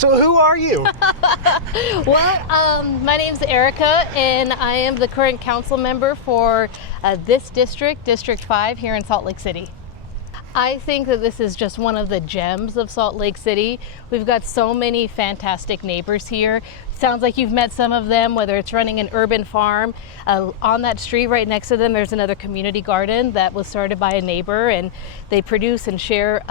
So who are you? Well, my name's Erika, and I am the current council member for this district, District 5, here in Salt Lake City. I think that this is just one of the gems of Salt Lake City. We've got so many fantastic neighbors here. Sounds like you've met some of them, whether it's running an urban farm. On that street right next to them, there's another community garden that was started by a neighbor, and they produce and share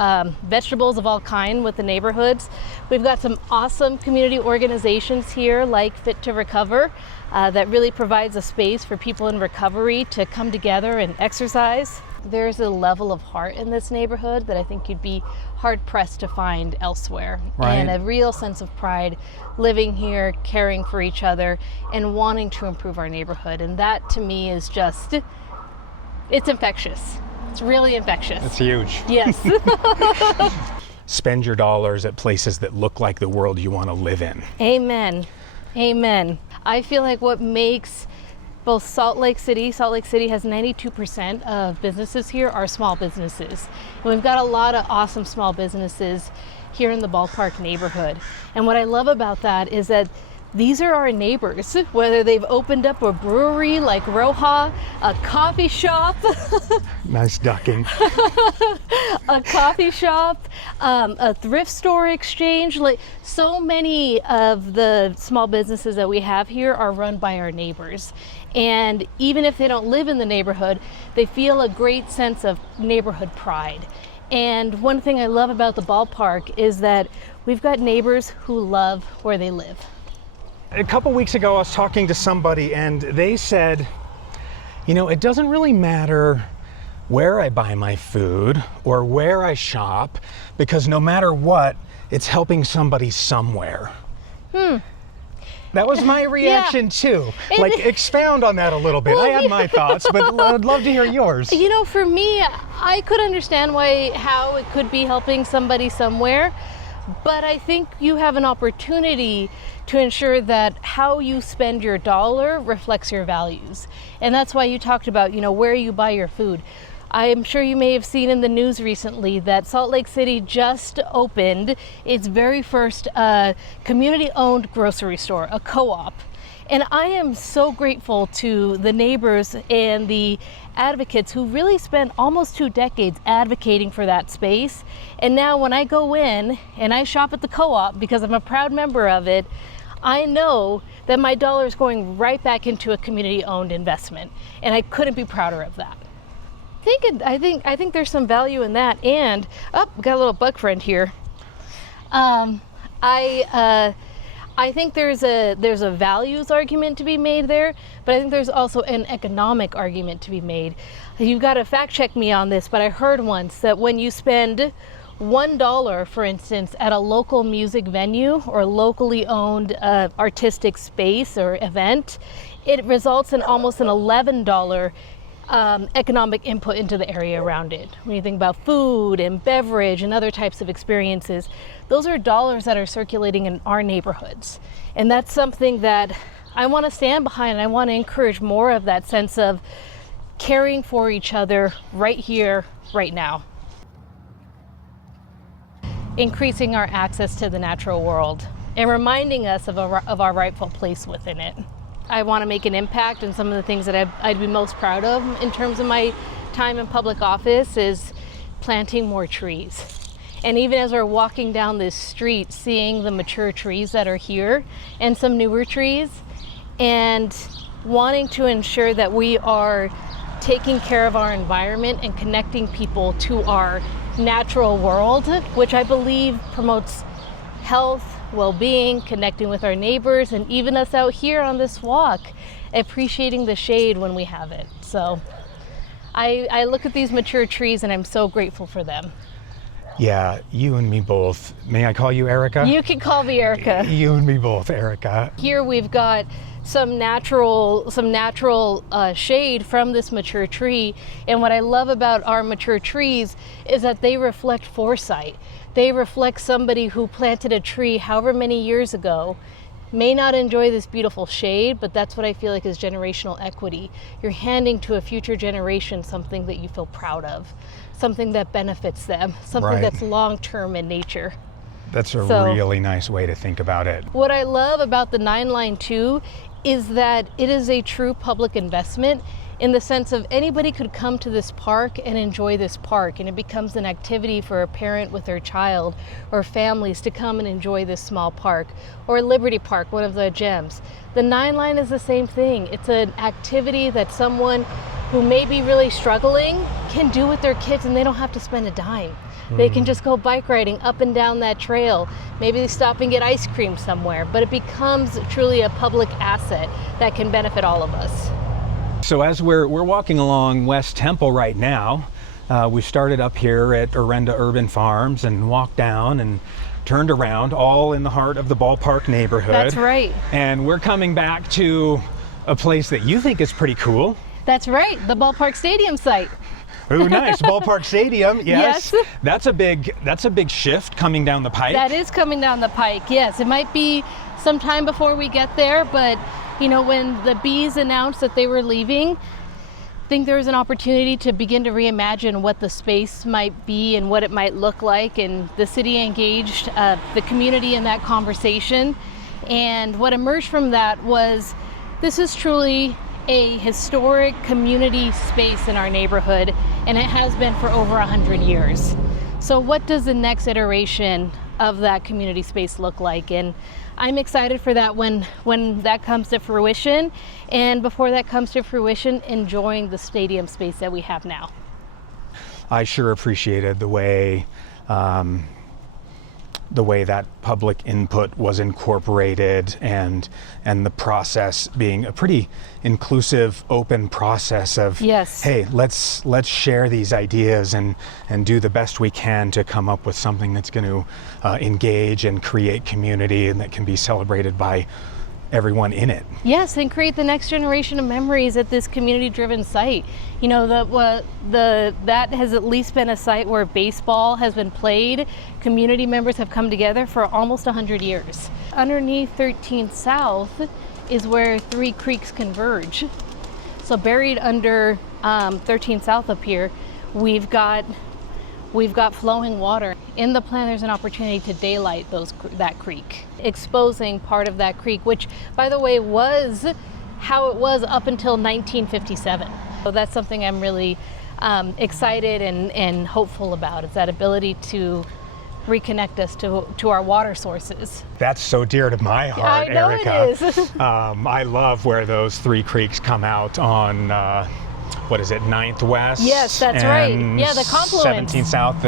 vegetables of all kind with the neighborhoods. We've got some awesome community organizations here like Fit to Recover that really provides a space for people in recovery to come together and exercise. There's a level of heart in this neighborhood that I think you'd be hard-pressed to find elsewhere. Right. And a real sense of pride living here, caring for each other, and wanting to improve our neighborhood. And that, to me, is just, it's infectious. It's really infectious. It's huge. Yes. Spend your dollars at places that look like the world you want to live in. Amen. Amen. I feel like what makes both Salt Lake City has 92% of businesses here are small businesses. And we've got a lot of awesome small businesses here in the Ballpark neighborhood. And what I love about that is that these are our neighbors, whether they've opened up a brewery like Roja, a coffee shop, Nice ducking. a coffee shop, a thrift store exchange. Like, so many of the small businesses that we have here are run by our neighbors. And even if they don't live in the neighborhood, they feel a great sense of neighborhood pride. And one thing I love about the Ballpark is that we've got neighbors who love where they live. A couple weeks ago, I was talking to somebody and they said, you know, it doesn't really matter where I buy my food or where I shop, because no matter what, it's helping somebody somewhere. That was my reaction too. Like, expound on that a little bit. Well, I had my thoughts, but I'd love to hear yours. You know, for me, I could understand how it could be helping somebody somewhere, but I think you have an opportunity to ensure that how you spend your dollar reflects your values. And that's why you talked about, you know, where you buy your food. I am sure you may have seen in the news recently that Salt Lake City just opened its very first community-owned grocery store, a co-op. And I am so grateful to the neighbors and the advocates who really spent almost 2 decades advocating for that space. And now when I go in and I shop at the co-op, because I'm a proud member of it, I know that my dollar is going right back into a community-owned investment. And I couldn't be prouder of that. I think there's some value in that. And we got a little bug friend here. I think there's a values argument to be made there, but I think there's also an economic argument to be made. You've got to fact check me on this, but I heard once that when you spend $1, for instance, at a local music venue or locally owned artistic space or event, it results in almost an $11 economic input into the area around it. When you think about food and beverage and other types of experiences, those are dollars that are circulating in our neighborhoods. And that's something that I want to stand behind, and I want to encourage more of that sense of caring for each other right here, right now. Increasing our access to the natural world and reminding us of our rightful place within it. I want to make an impact, and some of the things that I'd be most proud of in terms of my time in public office is planting more trees. And even as we're walking down this street, seeing the mature trees that are here and some newer trees, and wanting to ensure that we are taking care of our environment and connecting people to our natural world, which I believe promotes health, well-being, connecting with our neighbors, and even us out here on this walk, appreciating the shade when we have it. So I look at these mature trees and I'm so grateful for them. Yeah, you and me both. May I call you Erika? You can call me Erika. You and me both, Erika. Here we've got some natural shade from this mature tree. And what I love about our mature trees is that they reflect foresight. They reflect somebody who planted a tree however many years ago, may not enjoy this beautiful shade, but that's what I feel like is generational equity. You're handing to a future generation something that you feel proud of, something that benefits them, something Right. that's long-term in nature. That's a So- really nice way to think about it. What I love about the 9 Line too is that it is a true public investment in the sense of anybody could come to this park and enjoy this park, and it becomes an activity for a parent with their child or families to come and enjoy this small park. Or Liberty Park, one of the gems. The 9 Line is the same thing. It's an activity that someone who may be really struggling can do with their kids, and they don't have to spend a dime. They can just go bike riding up and down that trail. Maybe they stop and get ice cream somewhere, but it becomes truly a public asset that can benefit all of us. So as we're walking along West Temple right now, we started up here at Orenda Urban Farms and walked down and turned around, all in the heart of the Ballpark neighborhood. That's right. And we're coming back to a place that you think is pretty cool. That's right, the Ballpark Stadium site. Ooh, nice. Ballpark Stadium. Yes. Yes. That's a big shift coming down the pike. That is coming down the pike, yes. It might be some time before we get there, but you know, when the Bees announced that they were leaving, I think there was an opportunity to begin to reimagine what the space might be and what it might look like, and the city engaged the community in that conversation. And what emerged from that was, this is truly a historic community space in our neighborhood, and it has been for over 100 years. So what does the next iteration of that community space look like? And I'm excited for that when that comes to fruition, and before that comes to fruition, enjoying the stadium space that we have now. I sure appreciated the way that public input was incorporated, and the process being a pretty inclusive, open process of, Yes. hey, let's share these ideas and do the best we can to come up with something that's going to engage and create community and that can be celebrated by everyone in it. Yes, and create the next generation of memories at this community-driven site. You know, that has at least been a site where baseball has been played. Community members have come together for almost 100 years. Underneath 13th South is where 3 creeks converge. So buried under 13th South up here, we've got flowing water. In the plan, there's an opportunity to daylight that creek, exposing part of that creek, which, by the way, was how it was up until 1957. So that's something I'm really excited and hopeful about, is that ability to reconnect us to our water sources. That's so dear to my heart, I know Erika. it is. I love where those 3 creeks come out on what is it, 9th West? Yes, that's right. Yeah, the confluence. 17th South,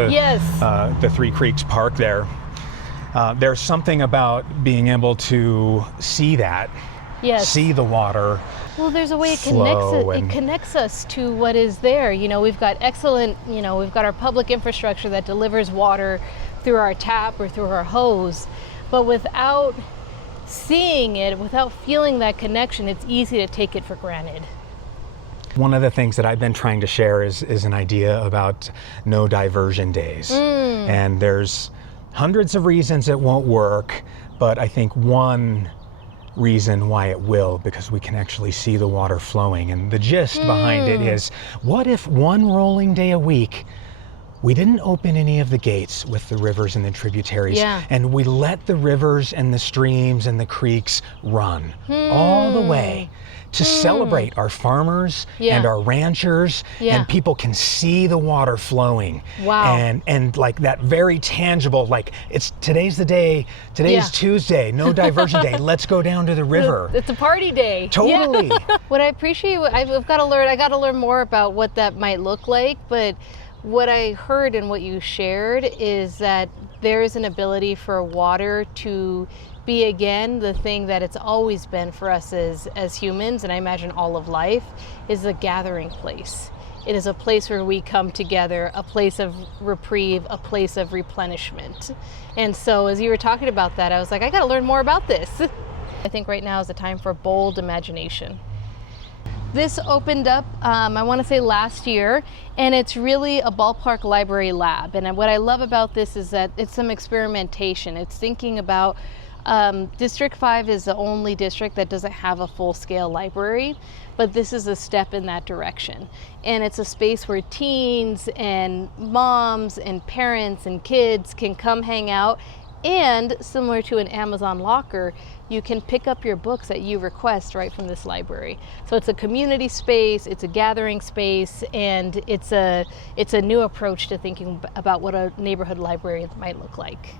the 3 Creeks Park there. There's something about being able to see that, Yes. see the water. Well, there's a way it flow connects it connects us to what is there. You know, we've got excellent, we've got our public infrastructure that delivers water through our tap or through our hose, but without seeing it, without feeling that connection, it's easy to take it for granted. One of the things that I've been trying to share is an idea about no diversion days. And there's hundreds of reasons it won't work, but I think one reason why it will, because we can actually see the water flowing. And the gist behind it is, what if one rolling day a week we didn't open any of the gates with the rivers and the tributaries, and we let the rivers and the streams and the creeks run all the way to celebrate our farmers and our ranchers, and people can see the water flowing. Wow. And like that very tangible, like today's the day, today's Tuesday, no diversion day, let's go down to the river. It's a party day. Totally. Yeah. What I appreciate, I got to learn more about what that might look like, but what I heard and what you shared is that there is an ability for water to be, again, the thing that it's always been for us as humans, and I imagine all of life, is a gathering place. It is a place where we come together, a place of reprieve, a place of replenishment. And so as you were talking about that, I was like, I got to learn more about this. I think right now is a time for bold imagination. This opened up, I want to say last year, and it's really a Ballpark library lab. And what I love about this is that it's some experimentation. It's thinking about, District 5 is the only district that doesn't have a full-scale library, but this is a step in that direction. And it's a space where teens and moms and parents and kids can come hang out And similar to an Amazon locker, you can pick up your books that you request right from this library. So it's a community space, it's a gathering space, and it's a new approach to thinking about what a neighborhood library might look like.